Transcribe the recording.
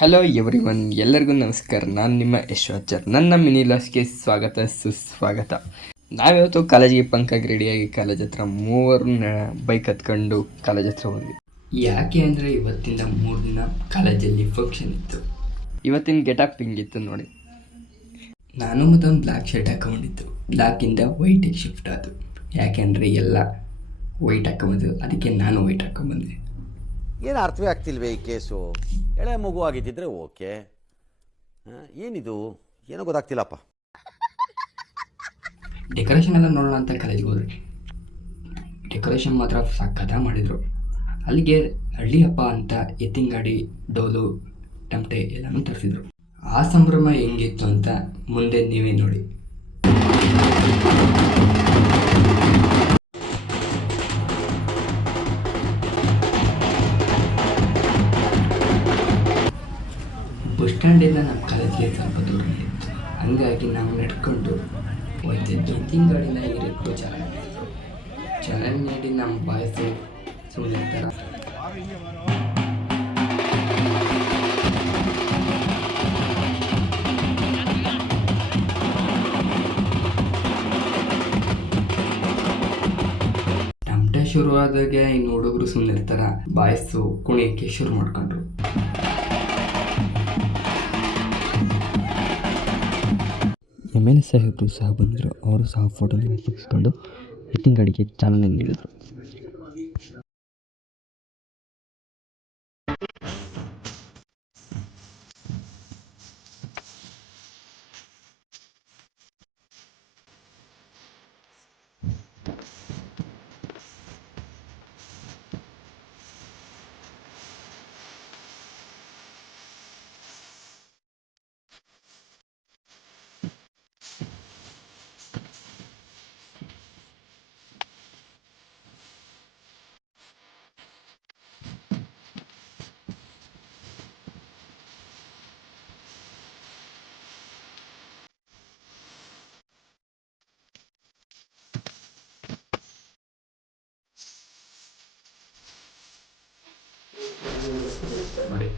Hello everyone, ಎಲ್ಲರಿಗೂ ನಮಸ್ಕಾರ. ನಾನು ನಿಮ್ಮ ಯಶ್ವಾಚಾರ್. ನನ್ನ ಮಿನಿ ಲಾಸ್ಗೆ ಸ್ವಾಗತ ಸುಸ್ವಾಗತ. ನಾವಿವತ್ತು ಕಾಲೇಜಿಗೆ ಪಂಕಾಗಿ ರೆಡಿಯಾಗಿ ಕಾಲೇಜ್ ಹತ್ರ ಮೂವರು ಬೈಕ್ ಹತ್ಕೊಂಡು ಕಾಲೇಜ್ ಹತ್ರ ಬಂದ್ವಿ. ಯಾಕೆ ಅಂದರೆ ಇವತ್ತಿಂದ 3 ದಿನ ಕಾಲೇಜಲ್ಲಿ ಫಂಕ್ಷನ್ ಇತ್ತು. ಇವತ್ತಿನ ಗೆಟಪ್ ಹಿಂಗಿತ್ತು ನೋಡಿ. ನಾನು ಮತ್ತೊಂದು ಬ್ಲ್ಯಾಕ್ ಶರ್ಟ್ ಹಾಕೊಂಡಿದ್ದು, ಬ್ಲ್ಯಾಕಿಂದ ವೈಟಿಗೆ ಶಿಫ್ಟ್ ಆಯಿತು. ಯಾಕೆಂದರೆ ಎಲ್ಲ ವೈಟ್ ಹಾಕೊಂಬಂದು, ಅದಕ್ಕೆ ನಾನು ವೈಟ್ ಹಾಕೊಂಬಂದೆ. ಏನು ಅರ್ಥವೇ ಆಗ್ತಿಲ್ವೇ ಈ ಕೇಸು? ಎಳೆ ಮಗು ಆಗಿದ್ದಿದ್ರೆ ಓಕೆ, ಏನಿದು ಏನೋ ಗೊತ್ತಾಗ್ತಿಲ್ಲಪ್ಪ. ಡೆಕೋರೇಷನ್ ಎಲ್ಲ ನೋಡೋಣ ಅಂತ ಕಾಲೇಜಿಗೆ ಹೋದ್ರಿ. ಡೆಕೋರೇಷನ್ ಮಾತ್ರ ಸಕ್ಕತ್ತ ಮಾಡಿದರು. ಅಲ್ಲಿಗೆ ಹಳ್ಳಿ ಹಬ್ಬ ಅಂತ ಎತ್ತಿನ ಗಾಡಿ, ಡೋಲು, ಟಮಟೆ ಎಲ್ಲನೂ ತರಿಸಿದ್ರು. ಆ ಸಂಭ್ರಮ ಹೆಂಗಿತ್ತು ಅಂತ ಮುಂದೆ ನೀವೇ ನೋಡಿ. ಬಸ್ ಸ್ಟ್ಯಾಂಡಿಂದ ನಮ್ಮ ಕಾಲೇಜಿಗೆ ಸ್ವಲ್ಪ ದೂರ ಇತ್ತು, ಹಂಗಾಗಿ ನಾವು ನಡ್ಕೊಂಡು ಹೋಗ್ತಿದ್ದು. ಎತ್ತಿನ ಗಾಡಿನ ಇರಿಟ್ಟು ಚೆನ್ನಾಗಿ ನೀಡಿ ನಮ್ಮ ಬಾಯ್ಸು ಸುಮ್ಮನೆ ಇರ್ತಾರೆ. ಟಮಟೆ ಶುರುವಾದಾಗೆ ಇನ್ನು ಹುಡುಗರು ಸುಮ್ಮನೆ ಇರ್ತಾರ, ಬಾಯ್ಸು ಕುಣಿಯೋಕ್ಕೆ ಶುರು ಮಾಡ್ಕೊಂಡ್ರು. MLA ಸಾಹೇಬರು ಸಹ ಬಂದರು. ಅವರು ಸಹ ಫೋಟೋ ತೆಗೆಸ್ಕೊಂಡು ಎತ್ತಿನ ಗಾಡಿಗೆ ಚಾಲನೆ ನೀಡಿದರು. ನೋಡಿ